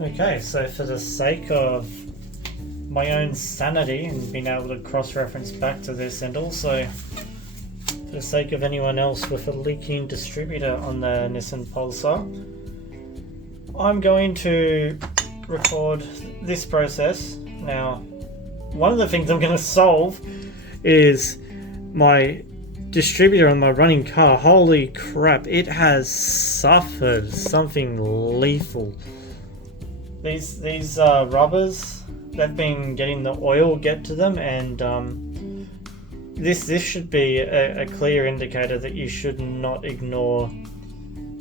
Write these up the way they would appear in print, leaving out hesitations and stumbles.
Okay, so for the sake of my own sanity and being able to cross-reference back to this, and also for the sake of anyone else with a leaking distributor on the Nissan Pulsar, I'm going to record this process. Now, one of the things I'm going to solve is my distributor on my running car. Holy crap, it has suffered something lethal. These rubbers, they've been getting the oil get to them, and this should be a clear indicator that you should not ignore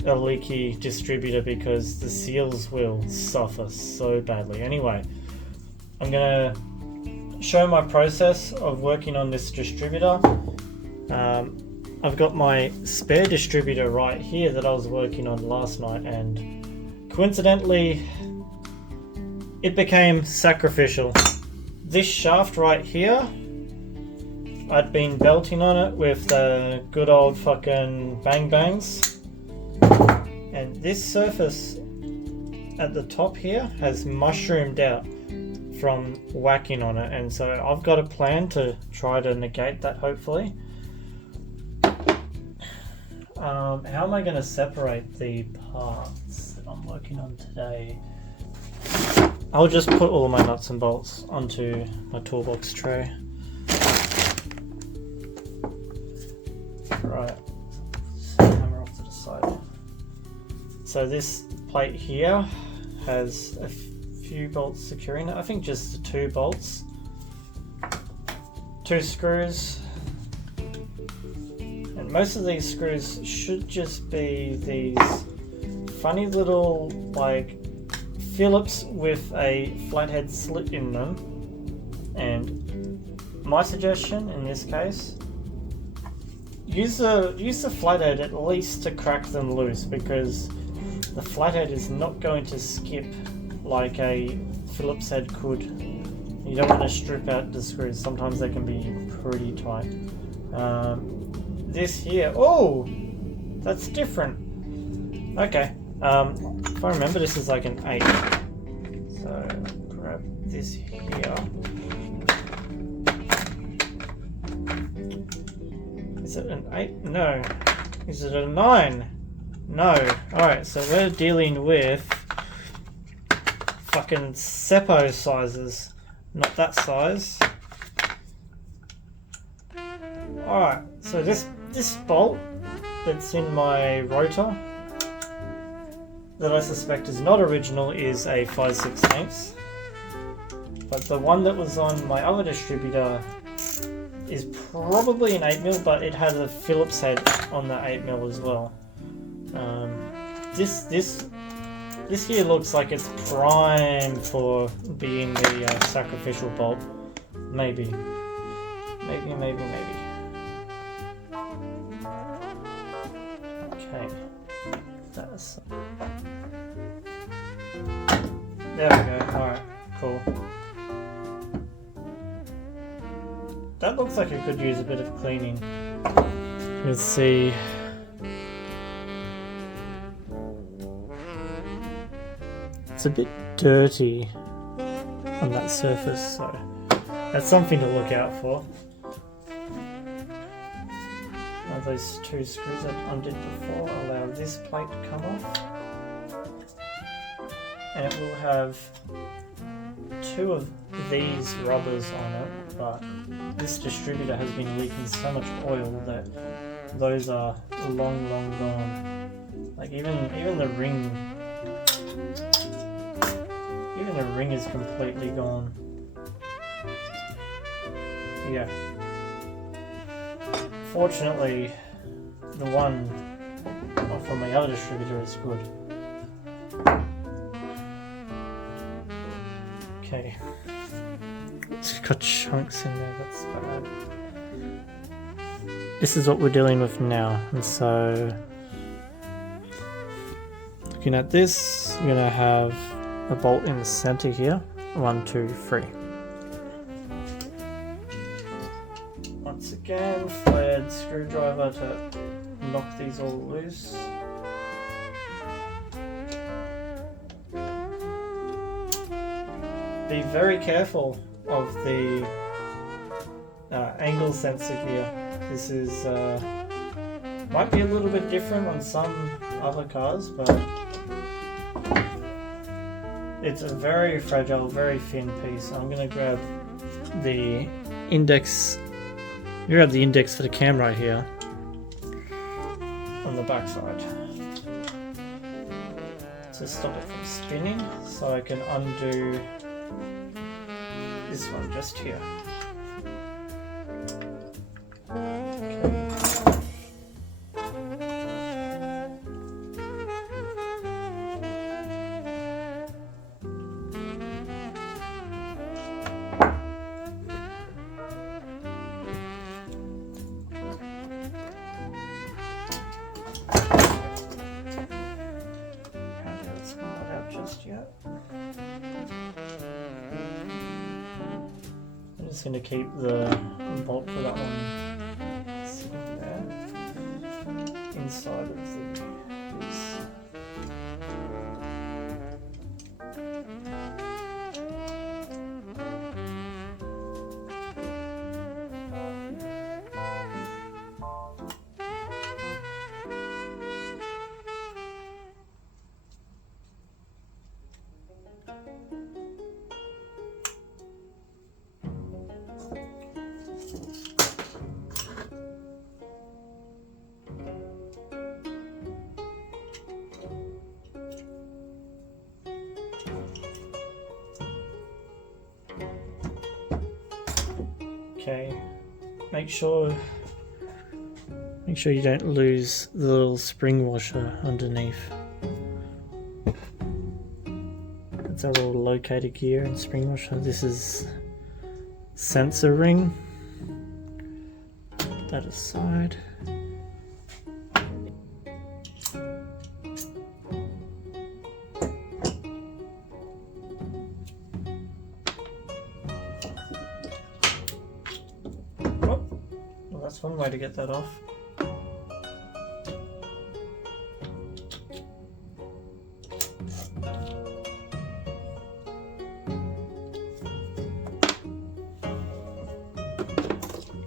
a leaky distributor, because the seals will suffer so badly. Anyway, I'm gonna show my process of working on this distributor. I've got my spare distributor right here that I was working on last night, and coincidentally it became sacrificial. This shaft right here, I'd been belting on it with the good old fucking bang bangs, and this surface at the top here has mushroomed out from whacking on it, and so I've got a plan to try to negate that, hopefully. How am I going to separate the parts that I'm working on today? I'll just put all of my nuts and bolts onto my toolbox tray. Right, hammer off to the side. So this plate here has a few bolts securing it. I think just the 2 bolts, 2 screws, and most of these screws should just be these funny little like Phillips with a flathead slit in them. And my suggestion in this case, use the flathead at least to crack them loose, because the flathead is not going to skip like a Phillips head could. You don't want to strip out the screws, sometimes they can be pretty tight. This here, oh, that's different. Okay, if I remember, this is like an 8. So grab this here. Is it an 8? No. Is it a 9? No. Alright, so we're dealing with fucking Seppo sizes, not that size. Alright, so this bolt that's in my rotor that I suspect is not original is a 5/16, but the one that was on my other distributor is probably an 8mm, but it has a Phillips head on the 8mm as well. This here looks like it's prime for being the sacrificial bolt. Maybe. Okay. That's... There we go. Alright, cool. That looks like it could use a bit of cleaning. Let's see. It's a bit dirty on that surface, so that's something to look out for. Now those 2 screws that I undid before allow this plate to come off, and it will have 2 of these rubbers on it, but this distributor has been leaking so much oil that those are long gone. Like even the ring is completely gone. Yeah. Fortunately, the one from my other distributor is good. Okay. It's got chunks in there, that's bad. This is what we're dealing with now, and so looking at this, you're gonna have a bolt in the center here. 1, 2, 3. Once again, flared screwdriver to knock these all loose. be very careful of the angle sensor here. This is might be a little bit different on some other cars, but it's a very fragile, very thin piece. I'm going to grab the index. Grab the index for the cam right here on the back side to stop it from spinning, so I can undo this one just here. I'm just going to keep the bolt for that one sitting there inside of the piece. Okay, make sure you don't lose the little spring washer underneath. That's our little locator gear and spring washer. This is sensor ring. Put that aside. That's one way to get that off.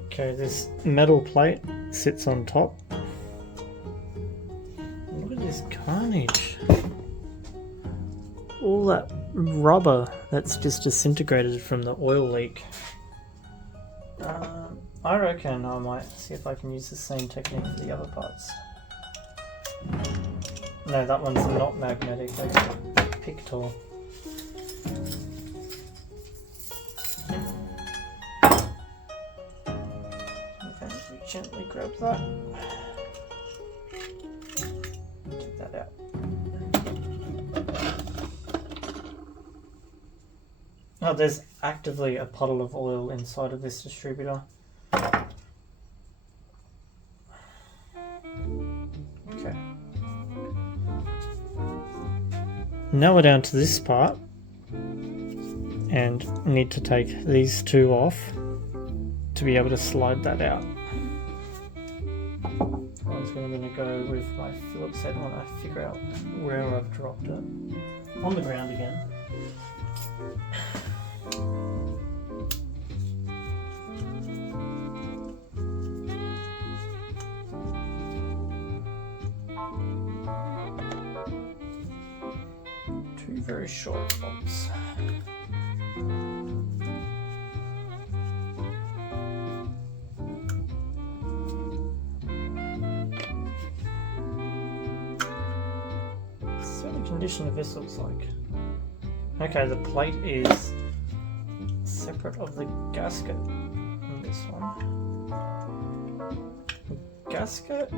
Okay, this metal plate sits on top. Look at this carnage. All that rubber that's just disintegrated from the oil leak. I reckon I might see if I can use the same technique for the other parts. No, that one's not magnetic, I got a pick tool. Okay, we gently grab that. Take that out. Oh, there's actively a puddle of oil inside of this distributor. Okay. Now we're down to this part, and need to take these two off to be able to slide that out. I'm just going to go with my Phillips head when I figure out where I've dropped it. On the ground again. Two very short bolts. So the condition of this looks like. Okay, the plate is separate of the gasket in this one. The gasket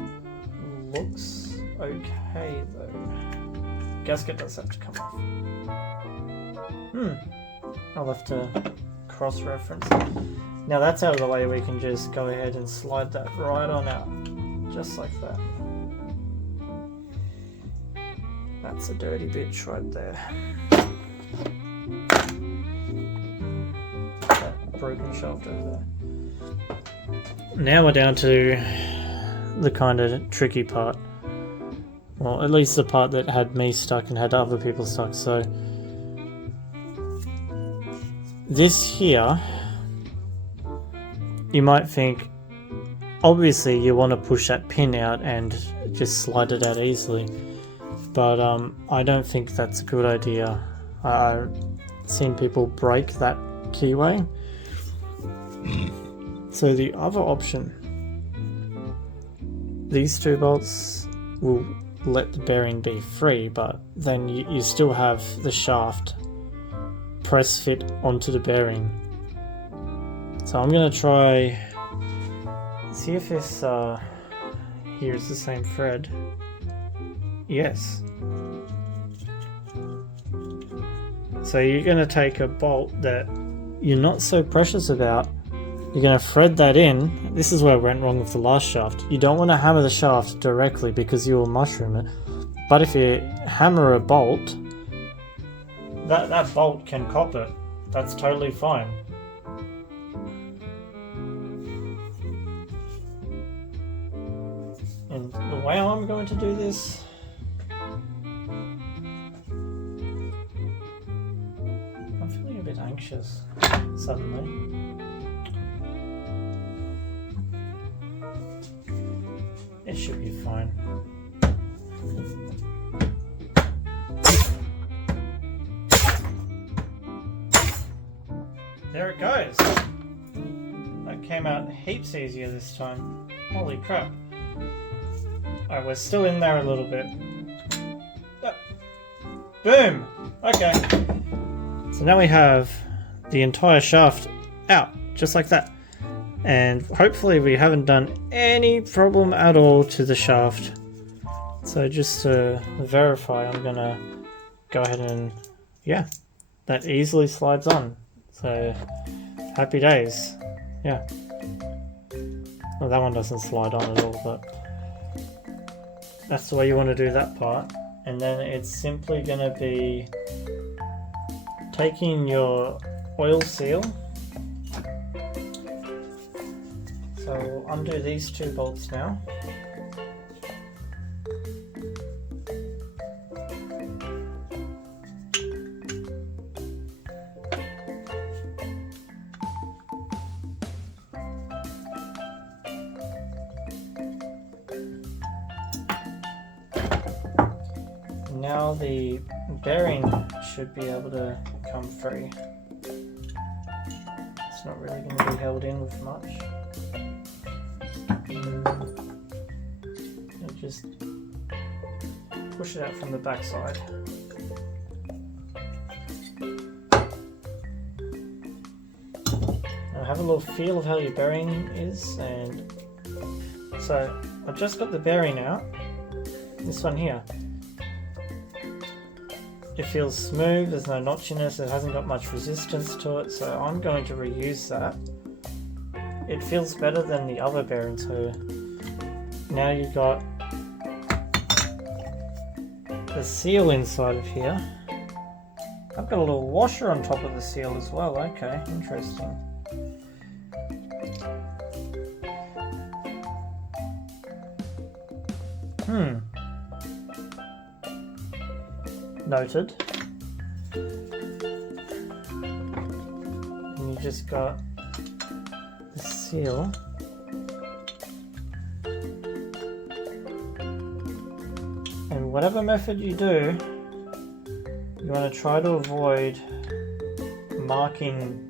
looks okay though. Gasket does have to come off. I'll have to cross-reference. Now that's out of the way, we can just go ahead and slide that right on out. Just like that. That's a dirty bitch right there. That broken shaft over there. Now we're down to the kind of tricky part. Well, at least the part that had me stuck and had other people stuck, so this here, you might think, obviously you want to push that pin out and just slide it out easily, but I don't think that's a good idea. I've seen people break that keyway. So the other option, these two bolts will let the bearing be free, but then you still have the shaft press fit onto the bearing. So I'm going to try, see if this here is the same thread. Yes. So you're going to take a bolt that you're not so precious about. You're going to thread that in. This is where I went wrong with the last shaft. You don't want to hammer the shaft directly because you will mushroom it. But if you hammer a bolt, that bolt can cop it. That's totally fine. And the way I'm going to do this, I'm feeling a bit anxious suddenly. It should be fine. There it goes. That came out heaps easier this time. Holy crap. Alright, we're still in there a little bit. Boom! Okay. So now we have the entire shaft out, just like that. And hopefully we haven't done any problem at all to the shaft. So just to verify, I'm gonna go ahead and, yeah, that easily slides on. So happy days. Yeah. Well, that one doesn't slide on at all, but that's the way you want to do that part. And then it's simply gonna be taking your oil seal. So we'll undo these two bolts now. Now the bearing should be able to come free. It's not really going to be held in with much. You'll just push it out from the back side. Now have a little feel of how your bearing is, and so I've just got the bearing out. This one here. It feels smooth, there's no notchiness, it hasn't got much resistance to it, so I'm going to reuse that. It feels better than the other bearing, so now you've got the seal inside of here. I've got a little washer on top of the seal as well. Okay, interesting. Noted. And you just got the seal. And whatever method you do, you want to try to avoid marking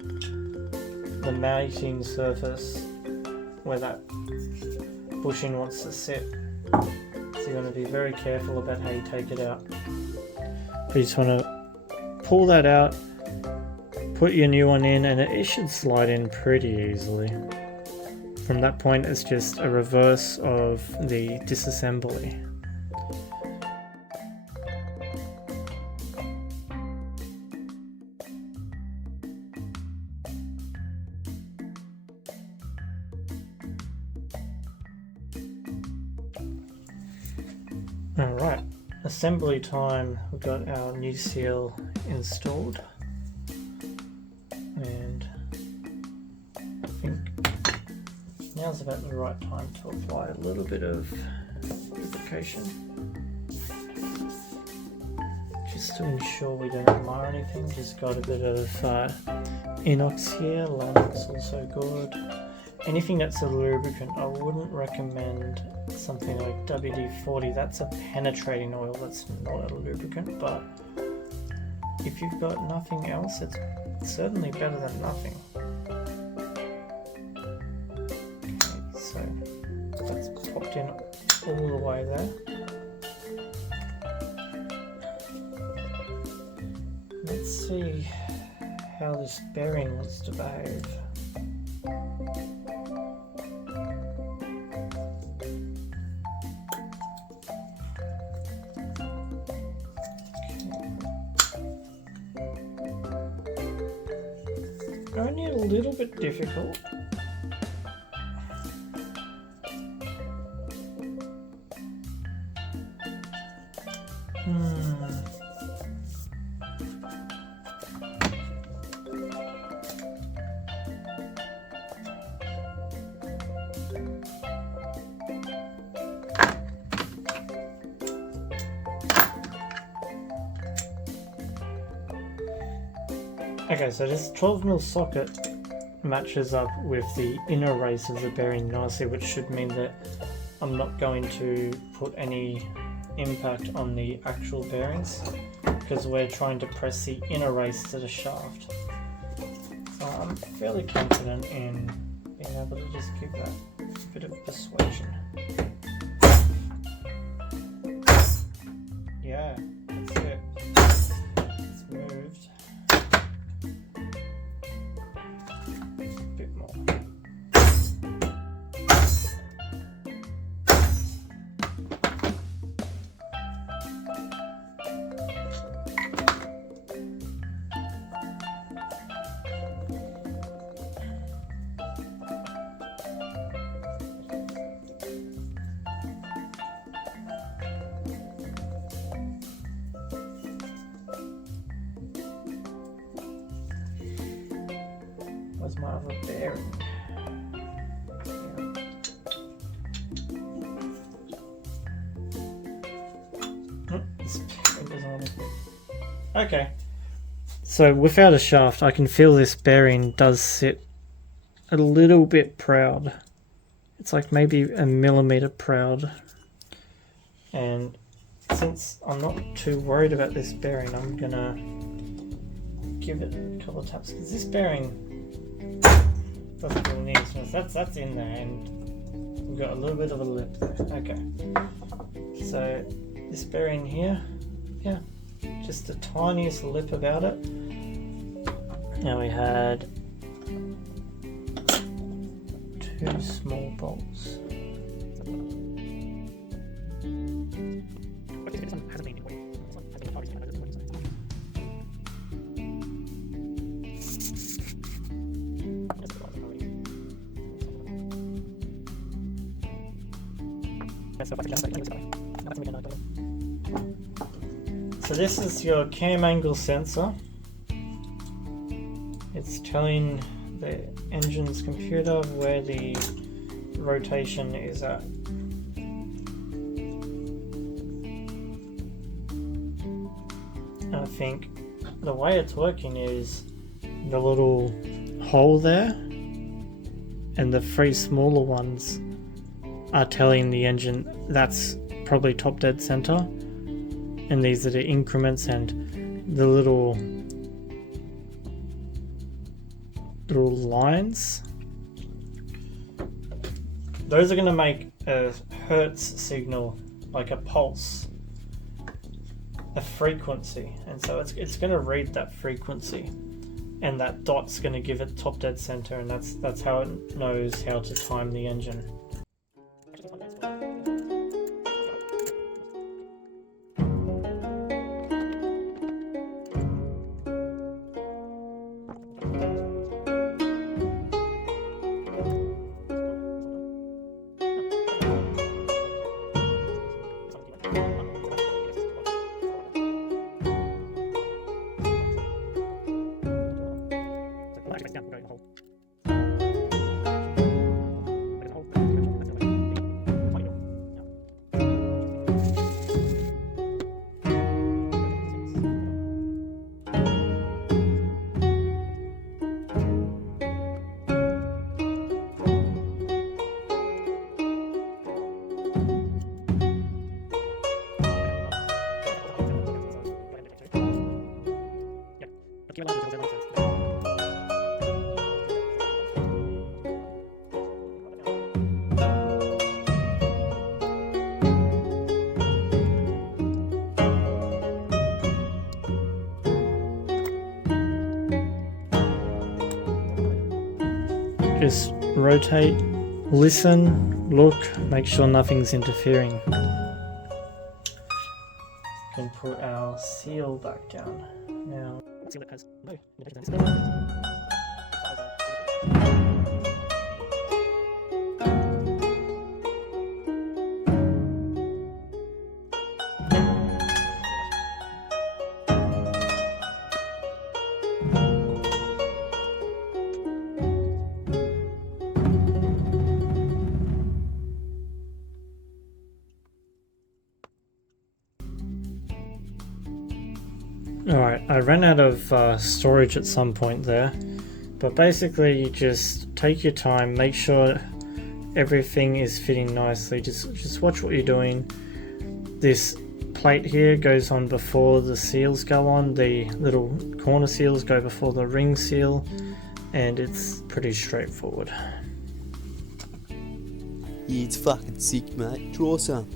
the mounting surface where that bushing wants to sit. So you want to be very careful about how you take it out. You just want to pull that out, put your new one in, and it should slide in pretty easily. From that point, it's just a reverse of the disassembly. Alright, assembly time. We've got our new seal installed, and I think now's about the right time to apply a little bit of lubrication just to ensure we don't mar anything. Just got a bit of inox here. Linox also good. Anything that's a lubricant, I wouldn't recommend something like WD-40. That's a penetrating oil, that's not a lubricant, but if you've got nothing else, it's certainly better than nothing. Okay, so that's popped in all the way there. Let's see how this bearing wants to behave. Only a little bit difficult. Okay, so this 12mm socket matches up with the inner race of the bearing nicely, which should mean that I'm not going to put any impact on the actual bearings because we're trying to press the inner race to the shaft. So I'm fairly confident in being able to just give that a bit of persuasion. Yeah, that's it. It's moved. Where's my other bearing? Okay, so without a shaft I can feel this bearing does sit a little bit proud. It's like maybe a millimeter proud, and since I'm not too worried about this bearing, I'm gonna give it a couple of taps because this bearing doesn't really need it. That's in there, and we've got a little bit of a lip there. Okay, so this bearing here, yeah, just the tiniest lip about it. Now we had 2 small bolts. So this is your cam angle sensor. It's telling the engine's computer where the rotation is at. And I think the way it's working is the little hole there and the 3 smaller ones are telling the engine that's probably top dead center, and these are the increments, and the little lines, those are going to make a hertz signal, like a pulse, a frequency, and so it's going to read that frequency, and that dot's going to give it top dead center, and that's how it knows how to time the engine. Just rotate, listen, look, make sure nothing's interfering. We can put our seal back down. Now, alright, I ran out of storage at some point there, but basically you just take your time, make sure everything is fitting nicely, just watch what you're doing. This plate here goes on before the seals go on, the little corner seals go before the ring seal, and it's pretty straightforward. Yeah, it's fucking sick, mate. Draw some.